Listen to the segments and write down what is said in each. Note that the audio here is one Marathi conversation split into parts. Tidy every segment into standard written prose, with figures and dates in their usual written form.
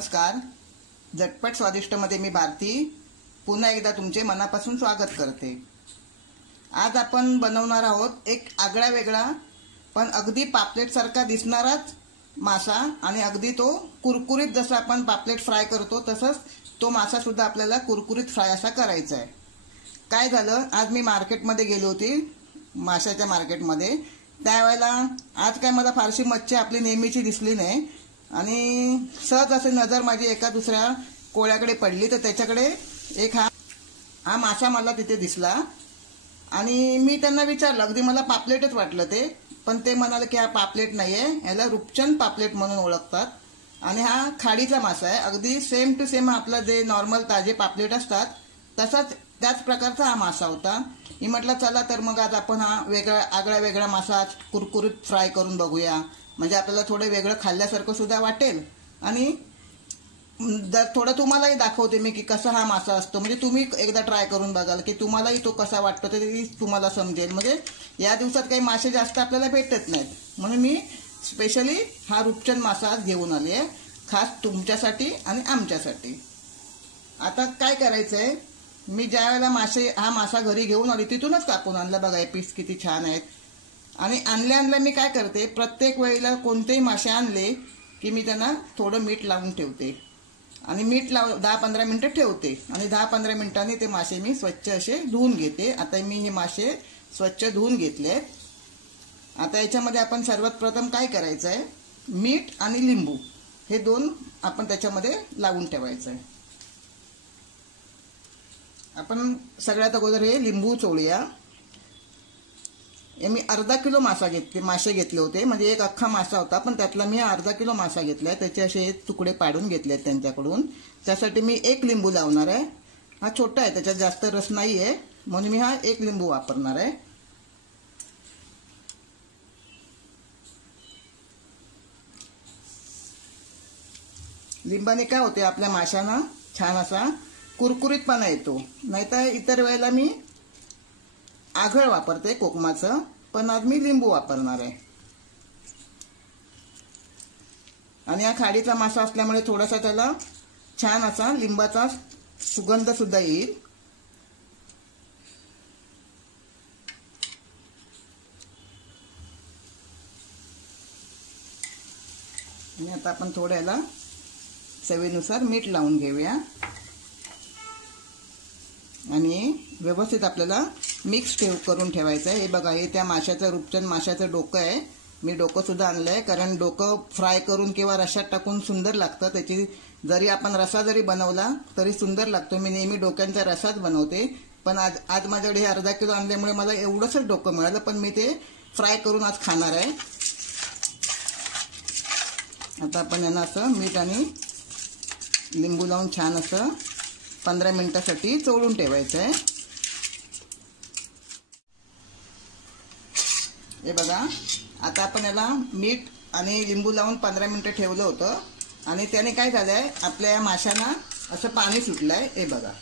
नमस्कार. झटपट स्वादिष्टमध्ये मी भारती पुन्हा एकदा तुमचे मनापासून स्वागत करते. आज आपण बनवणार आहोत एक आगळा वेगळा पण अगदी पापलेट सारखा दिसणाराच मासा आणि अगदी तो कुरकुरीत जसा आपण पापलेट फ्राय करतो तसंच तो मासा सुद्धा आपल्याला कुरकुरीत फ्राय असा करायचा आहे. काय झालं, आज मी मार्केटमध्ये गेली होती, माशाच्या मार्केटमध्ये. त्यावेळेला आज काय मला फारशी मच्छी आपली नेहमीची दिसली नाही आणि सहज असे नजर माझी एका दुसऱ्या कोळ्याकडे पडली, तर त्याच्याकडे एक हा मासा मला तिथे दिसला आणि मी त्यांना विचारलं. अगदी मला पापलेटच वाटलं ते, पण ते म्हणाले की हा पापलेट नाही आहे, याला रूपचंद पापलेट म्हणून ओळखतात आणि हा खाडीचा मासा आहे. अगदी सेम टू सेम आपलं जे नॉर्मल ताजे पापलेट असतात तसाच त्याच प्रकारचा हा मासा होता. मी म्हटलं चला तर मग आज आपण हा आगळा वेगळा मासा कुरकुरीत फ्राय करून बघूया, म्हणजे आपल्याला थोडं वेगळं खाल्ल्यासारखं सुद्धा वाटेल आणि थोडं तुम्हालाही दाखवते मी की कसा हा मासा असतो, म्हणजे तुम्ही एकदा ट्राय करून बघाल की तुम्हालाही तो कसा वाटतो ते तुम्हाला समजेल. म्हणजे या दिवसात काही मासे जास्त आपल्याला भेटत नाहीत म्हणून मी स्पेशली हा रूपचंद मासा आज घेऊन आली आहे, खास तुमच्यासाठी आणि आमच्यासाठी. आता काय करायचं आहे, मी ज्या वेळेला हा मासा घरी घेऊन आली तिथूनच कापून आणला. बघा हे पीस किती छान आहेत. आणि आणल्या मी काय करते, प्रत्येक वेळेला कोणतेही मासे आणले की मी त्यांना थोडं मीठ लावून ठेवते आणि मीठ 10-15 मिनटं ठेवते आणि 10-15 मिनिटांनी ते मासे मी स्वच्छ असे धुवून घेते. आता मी हे मासे स्वच्छ धुवून घेतलेत. आता याच्यामध्ये आपण सर्वात प्रथम काय करायचं आहे, मीठ आणि लिंबू हे दोन आपण त्याच्यामध्ये लावून ठेवायचं आहे. आपण सगळ्यात अगोदर हे लिंबू चोळूया. मी अर्धा किलो मासे घेतले होते, म्हणजे एक अख्खा मासा होता पण त्यातला मी अर्धा किलो मासा घेतलाय. त्याचे असे तुकडे पाडून घेतले आहेत त्यांच्याकडून. त्यासाठी मी एक लिंबू लावणार आहे. हा छोटा आहे, त्याच्यात जास्त रस नाही आहे म्हणून मी हा एक लिंबू वापरणार आहे. लिंबाने काय होते, आपल्या माशांना छान असा कुरकुरीतपणा येतो. नाहीतर इतर वेळेला मी आगळ वापरते कोकमाचं, पण आज मी लिंबू वापरणार आहे. आणि हा खाडीचा मासा असल्यामुळे थोडासा त्याला छान असा लिंबाचा सुगंध सुद्धा येईल. आणि आता आपण थोड्या याला चवीनुसार मीठ लावून घेऊया आणि व्यवस्थित आपल्याला मिक्स करून ठेवायचं आहे. हे बघा, हे त्या माशाचं रूपचंद माशाचं डोकं आहे. मी डोकं सुद्धा आणलं आहे, कारण डोकं फ्राय करून किंवा रशात टाकून सुंदर लागतं. त्याची जरी आपण रसा जरी बनवला तरी सुंदर लागतो. मी नेहमी डोक्यांचा रसाच बनवते, पण आज माझ्याकडे हे अर्धा किलो आणल्यामुळे मला एवढंच डोकं मिळालं, पण मी ते फ्राय करून आज खाणार आहे. आता आपण यांना असं मीठ आणि लिंबू लावून छान असं 15 मिनिटासाठी चोळून ठेवायचं आहे. हे बघा, आता आपण याला मीठ आणि लिंबू लावून 15 मिनिटं ठेवलं होतं आणि त्याने काय झालंय, आपल्या या माशांना असं पाणी सुटलंय. हे बघा,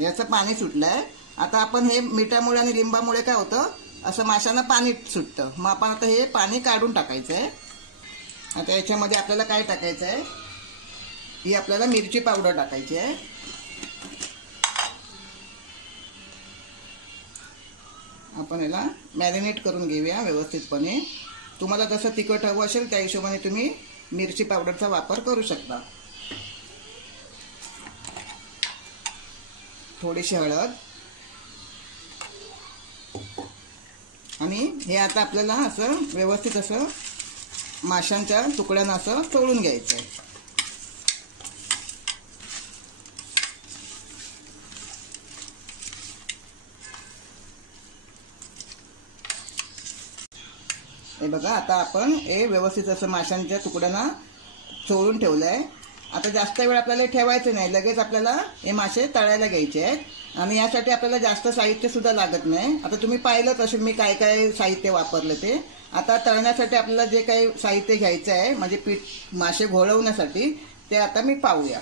याचं पाणी सुटलंय. आता आपण हे मिठामुळे आणि लिंबामुळे काय होतं, असं माशांना पाणी सुटतं. मग आपण आता हे पाणी काढून टाकायचं आहे. आता याच्यामध्ये आपल्याला काय टाकायचं आहे, ही आपल्याला मिरची पावडर टाकायची आहे. आपण याला मॅरिनेट करून घेऊया व्यवस्थितपणे. तुम्हाला जसं तिखट हवं असेल त्या हिशोबाने तुम्ही मिरची पावडरचा वापर करू शकता. थोडीशी हळद आणि हे आता आपल्याला असं व्यवस्थित असं माशांच्या तुकड्यांना असं चोळून घ्यायचं आहे. हे बघा, आता आपण हे व्यवस्थित असं माशांच्या तुकड्यांना चोळून ठेवलं आहे. आता जास्त वेळ आपल्याला ठेवायचं नाही, लगेच आपल्याला हे मासे तळायला घ्यायचे आहेत आणि यासाठी आपल्याला जास्त साहित्य सुद्धा लागत नाही. आता तुम्ही पाहिलंच असेल मी काय काय साहित्य वापरलं ते. आता तळण्यासाठी आपल्याला जे काही साहित्य घ्यायचं आहे, म्हणजे पीठ मासे घोळवण्यासाठी, ते आता मी पाहूया.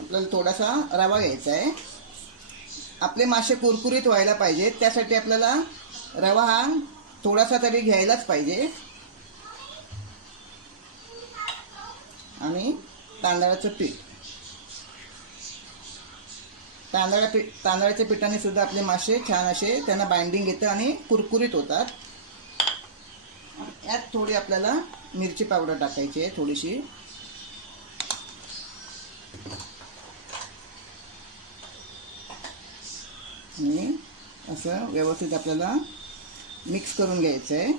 आपल्याला थोडासा रवा घ्यायचा आहे. आपले मासे कुरकुरीत व्हायला पाहिजेत, त्यासाठी आपल्याला रवा हा थोडासा तरी घ्यायलाच पाहिजे. आणि तांदळाचं पीठ. तांदळाच्या पिठाने सुद्धा आपले मासे छान असे त्यांना बाइंडिंग येतं आणि कुरकुरीत होतात. यात थोडी आपल्याला मिरची पावडर टाकायची आहे, थोडीशी. आणि असं व्यवस्थित आपल्याला मिक्स करून घ्यायचं आहे.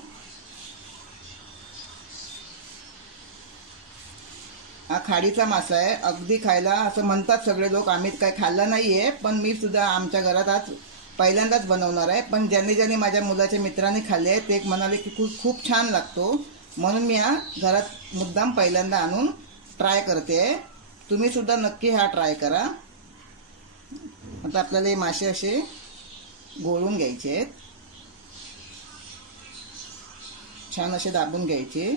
हा खाडीचा मासा आहे. अगदी खायला असं म्हणतात सगळे लोक. आम्ही काही खाल्ला नाही आहे, पण मी सुद्धा आमच्या घरात आज पहिल्यांदाच बनवणार आहे. पण ज्यांनी माझ्या मुलाच्या मित्रांनी खाल्ले आहे ते म्हणाले की खूप छान लागतो, म्हणून मी हा घरात मुद्दाम पहिल्यांदा आणून ट्राय करते. तुम्ही सुद्धा नक्की हा ट्राय करा. आता आपल्याला हे मासे असे गोळून घ्यायचे आहेत, छान असे दाबून घ्यायचे.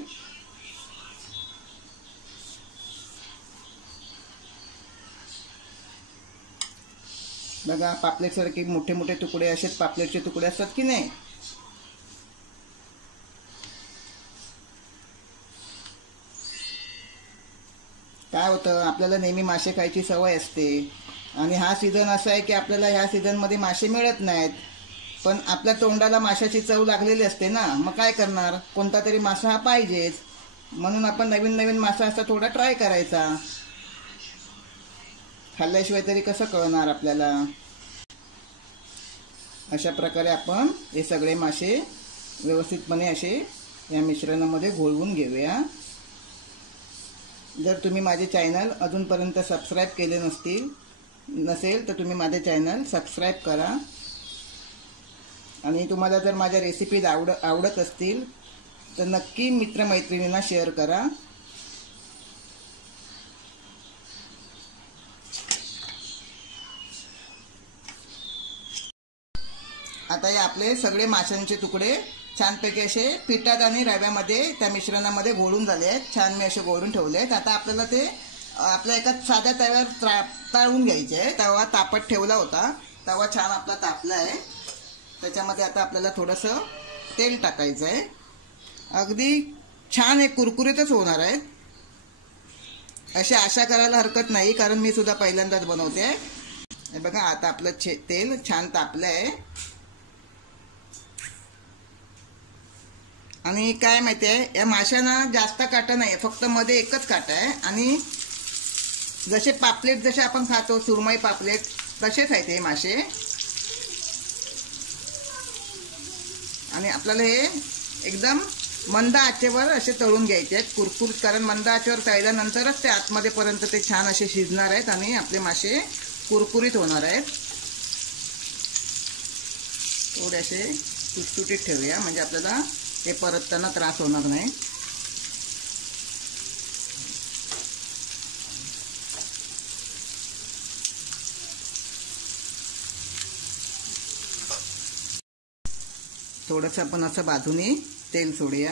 बघा, पापलेटसारखे मोठे मोठे तुकडे, असेच पापलेटचे तुकडे असतात की नाही. काय होतं, आपल्याला नेहमी मासे खायची सवय असते आणि हा सीझन असा आहे की आपल्याला ह्या सीझनमध्ये मासे मिळत नाहीत. पण आपल्या तोंडाला माशाची चव लागलेली असते ना, मग काय करणार, कोणता तरी मासा हा पाहिजेच. म्हणून आपण नवीन नवीन मासा असा थोडा ट्राय करायचा. खाल्ल्याशिवाय तरी कसं कळणार आपल्याला. अशा प्रकारे आपण हे सगळे मासे व्यवस्थितपणे असे या मिश्रणामध्ये घोळवून घेऊया. जर तुम्ही माझे चॅनल अजूनपर्यंत सबस्क्राईब केले नसेल तर तुम्ही माझे चॅनल सबस्क्राईब करा. आणि तुम्हाला जर माझ्या रेसिपीज आवडत असतील तर नक्की मित्रमैत्रिणींना शेअर करा. आता हे आपले सगळे माशांचे तुकडे छानपैकी असे पिठात आणि रव्यामध्ये त्या मिश्रणामध्ये घोळून झाले आहेत. छान मी असे घोळून ठेवले आहेत. आता आपल्याला ते आपल्या एका साध्या तव्यावर तळून घ्यायचे आहे. तवा तापत ठेवला होता, तवा छान आपला तापला आहे. त्याच्यामध्ये आता आपल्याला थोडंसं तेल टाकायचं आहे. अगदी छान एक कुरकुरीतच होणार आहेत, अशी आशा करायला हरकत नाही, कारण मी सुद्धा पहिल्यांदाच बनवते. हे बघा, आता आपलं तेल छान तापलं आहे. आणि काय माहिती आहे, या माशांना जास्त काटा नाही, फक्त मध्ये एकच काटा आहे. आणि जसे पापलेट जसे आपण खातो, सुरमई पापलेट, तसेच आहेत हे मासे. आणि आपल्याला हे एकदम मंद आचेवर असे तळून घ्यायचे आहेत, कुरकुरीत. कारण मंद आचेवर तळल्यानंतरच ते आतमध्ये पर्यंत ते छान असे शिजणार आहेत आणि आपले मासे कुरकुरीत होणार आहेत. थोडे असे तुटतुटीत ठेवूया, म्हणजे आपल्याला ते परतताना त्रास होणार नाही. थोडंसं आपण असं बाजूने तेल सोडूया.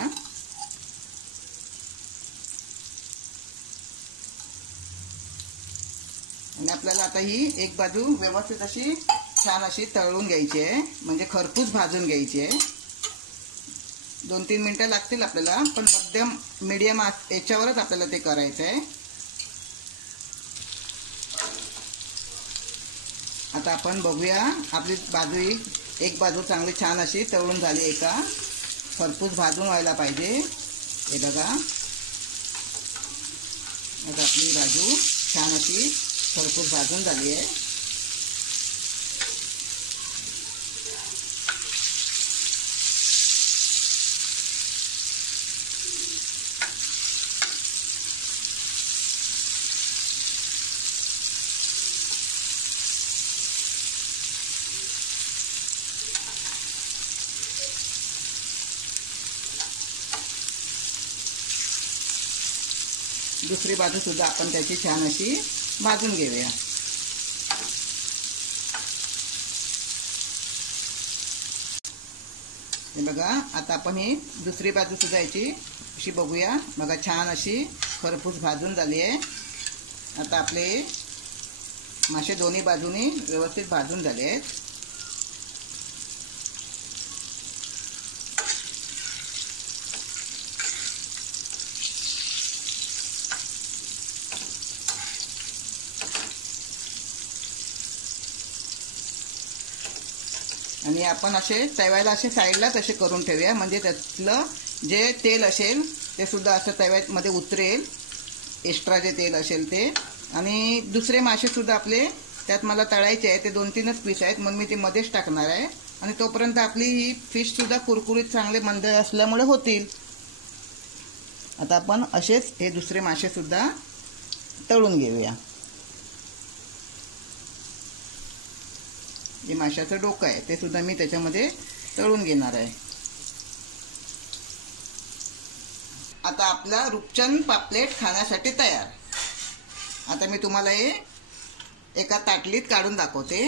आणि आपल्याला आता ही एक बाजू व्यवस्थित अशी छान अशी तळून घ्यायची आहे, म्हणजे खरपूस भाजून घ्यायची आहे. 2-3 मिनिटं लागतील आपल्याला, पण मध्यम मीडियम याच्यावरच आपल्याला ते करायचं आहे. आता आपण बघूया, आपली एक बाजू चांगली छान अशी तळून झाली आहे का. खरपूस भाजून व्हायला पाहिजे. हे बघा, आता आपली बाजू छान अशी खरपूस भाजून झाली आहे. दुसरी बाजू सुद्धा आपण त्याची छान अशी भाजून घेऊया. हे बघा, आता आपण ही दुसरी बाजू सुद्धा याची अशी बघूया. बघा, छान अशी खरपूस भाजून झाली आहे. आता आपले मासे दोन्ही बाजूनी व्यवस्थित भाजून झाले आहेत. आणि आपण असे तव्याला असे साईडलाच असे करून ठेवूया, म्हणजे त्यातलं जे तेल असेल ते सुद्धा असं तव्यामध्ये उतरेल, एक्स्ट्रा जे तेल असेल ते. आणि दुसरे मासे सुद्धा आपले त्यात मला तळायचे आहे, ते 2-3च पीस आहेत म्हणून मी ते मध्येच टाकणार आहे. आणि तोपर्यंत आपली ही फिश सुद्धा कुरकुरीत चांगले मंद असल्यामुळे होतील. आता आपण असेच हे दुसरे मासे सुद्धा तळून घेऊया. जे माशाचं डोकं आहे ते सुद्धा मी त्याच्यामध्ये तळून घेणार आहे. आता आपला रूपचंद पापलेट खाण्यासाठी तयार. आता मी तुम्हाला हे एका ताटलीत काढून दाखवते.